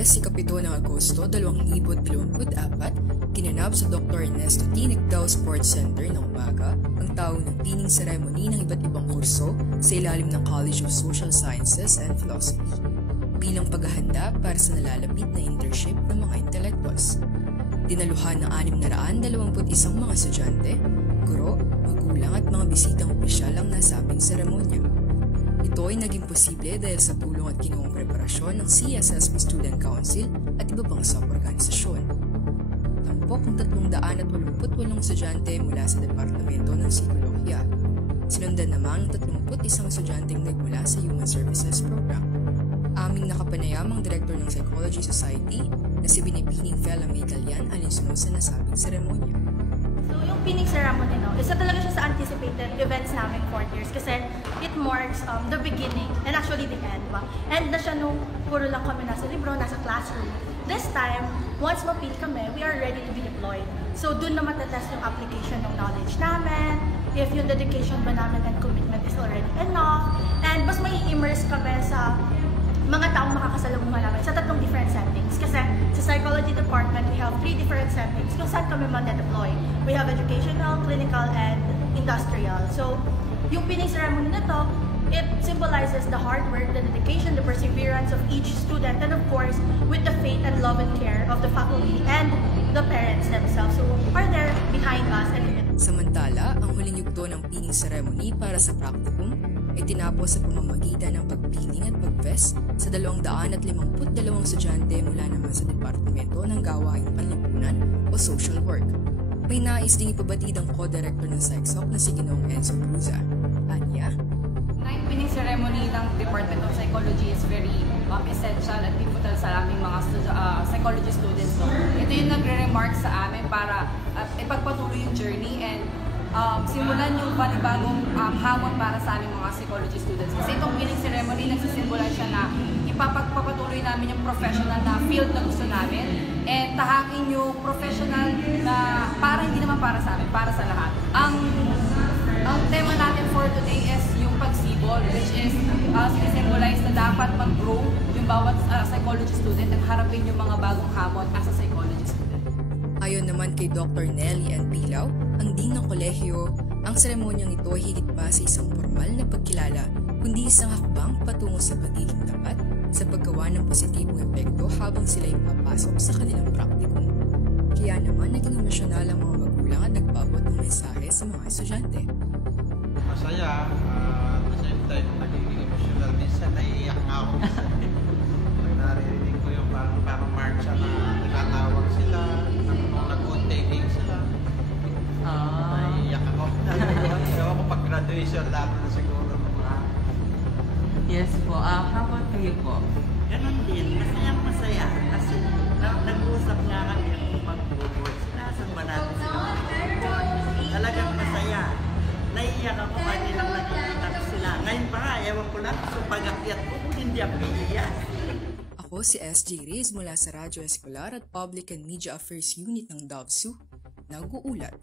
Miyerkules, ikapito ng Agosto 2024, ginanap sa Dr. Ernesto T. Nicdao Sports Center ng umaga ang taong ng pining seremony ng iba't ibang kurso sa ilalim ng College of Social Sciences and Philosophy bilang paghahanda para sa nalalapit na internship ng mga intellectuals. Dinaluhan ng 621 mga estudyante, guro, magulang at mga bisitang opisyal ang nasabing seremonya. Ito ay naging posible dahil sa tulong at ginoong preparasyon ng CSSB Student Council at iba pang sub-organisasyon. Tampok ang 388 estudyante mula sa Departamento ng Psikolohiya. Sinundan naman ang 31 estudyanteng nagmula sa Human Services Program. Aming nakapanayam ang Director ng Psychology Society na si Binibining Fela May Calyan alinsunod sa nasabing seremonya. So yung pinning ceremony, isa talaga siya sa anticipated events namin 4 years kasi it marks the beginning and actually the end. And na siya nung puro lang kami nasa libro, nasa classroom. This time, once mapili kami, we are ready to be deployed. So dun na matetest yung application ng knowledge namin, if yung dedication ba namin and commitment is already enough, and mas may immerse kami sa mga taong makakasalamuhan namin sa 3 different settings. Kasi sa psychology department, we have 3 different settings kung saan kami mag-deploy. We have educational, clinical, and industrial. So, yung pinning ceremony na to, it symbolizes the hard work, the dedication, the perseverance of each student, and of course, with the faith and love and care of the faculty and the parents themselves who are there behind us. Samantala, ang huling yugto ng pinning ceremony para sa practicum ay tinapos sa pamamagitan ng pagpiling at pag-vest sa 252 estudyante mula naman sa Departamento ng Gawaing Panlipunan o Social Work. May nais ding ipabatid ang co-director ng PsychSoc na si Ginoong Enzo Bruza. Anya? Ang pinning ceremony ng Department of Psychology is very essential at pivotal sa aming mga psychology students. Ito yung nagre-remark sa amin para ipagpatuloy yung journey and simulan yung panibagong hamon para sa aming mga psychology students. Kasi itong pinning ceremony, nagsisimulan siya na ipapagpapatuloy namin yung professional na field na gusto namin and tahakin yung professional na para hindi naman para sa amin, para sa lahat. Ang tema natin for today is yung pagsibol, which is sinisimbolize na dapat mag-grow yung bawat psychology student at harapin yung mga bagong hamon as a psychology student. Ayon naman kay Dr. Nelly N. Pilaw, ang dean ng kolehiyo, ang seremonyang ito ay higit pa sa isang formal na pagkilala, kundi isang hakbang patungo sa pagiging tapat sa paggawa ng positibong epekto habang sila ay papasok sa kanilang praktikum. Kaya naman naging emosyonal ang mga magulang at nagpaabot ng mensahe sa mga estudyante. Masaya, at the same time, nagiging emosyonal. Minsan, naiiyak nga ako. Pag naririnig ko yung parang marcha na tinatawag sila, nag-taking sila. Naiiyak ako. Ewan ko pag graduation, lalo na siguro mga... Yes po. How about kayo po? Ganon din. Masaya. Kasi nag-uusap nga kami kung mag-board. Sinasan ba natin sila? Talagang masaya. Naiiyak ako kanilang nakikita ko sila. Ngayon pa nga, ewan ko lang. So pag-akyat ko, hindi ako iiyak. Ako si SJ Riz mula sa Radyo Escolar at Public and Media Affairs Unit ng DOVSU, nag-uulat.